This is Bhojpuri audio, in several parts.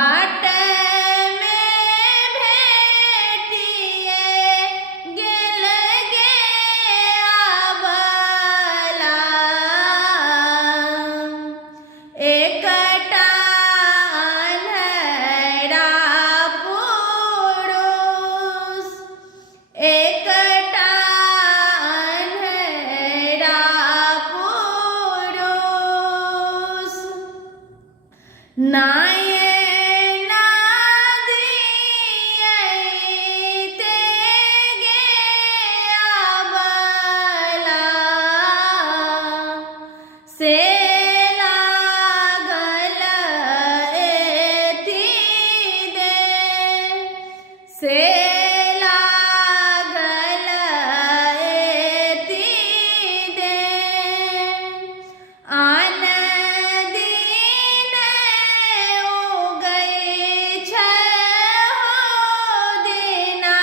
बाट में भेटिए गेल गे आबला एकटा अन्हरा पुरुष एकटा अन्हरा पुरुष नायना दियैते गे आबला से लागल एथी दे से लागल एथी दे आन दिन उगै छै हो दीनानाथ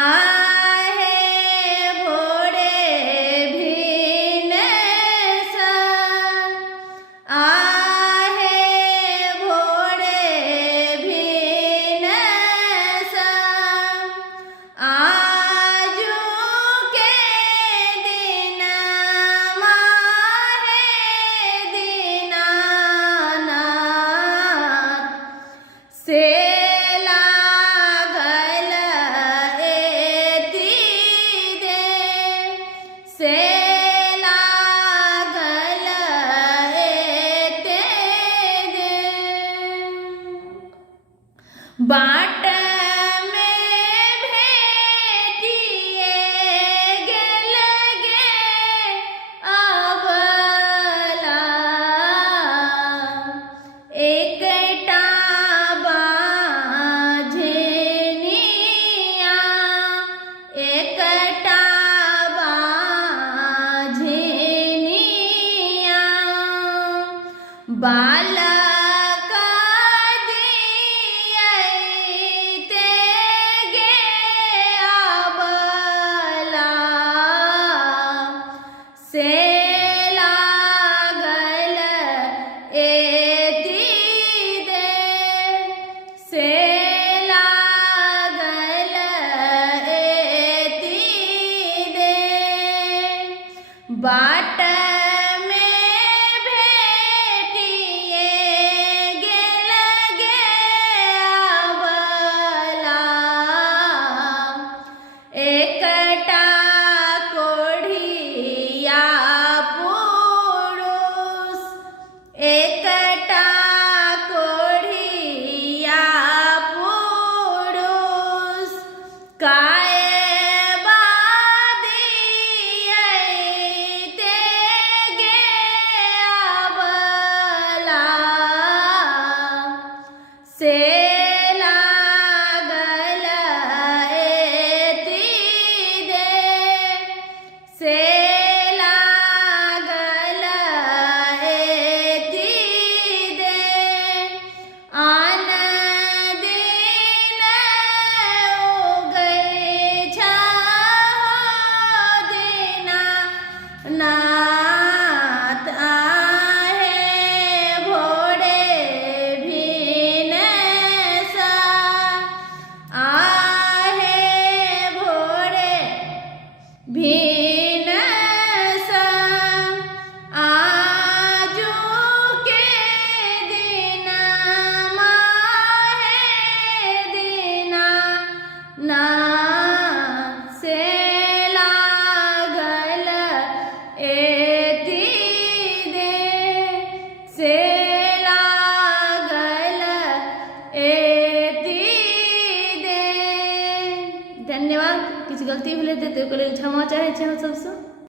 आहे भोरे भिनसँ आहे भोरे भिनसँ आजुके दिन माहे दीनानाथ से लागल एथी दे से लागल एते दे बाट में भेटिए गेल गे आबला एकटा बाझनिया एकटा बाझनिया बालक दियैते गे आबला से लागल एथी दे से लागल एथी दे बाट में भेटिए गेल गे आबला एकटा कोढ़िया पुरुष एकटा कोढ़िया पुरुष काय बादियैते गे आबला से लागल एथी दे से लागल एथी दे आन दिन उगै छै हो दीनानाथ आहे भोरे भिनसँ आहे भोरे भिनसँ आजुके दिन माहे दीनानाथ से लागल एथी दे से लागल एथी दे। धन्यवाद। किछु गलती भेलै तऽ ओकर लेल क्षमा चाहै छी अहाँ सबसँ।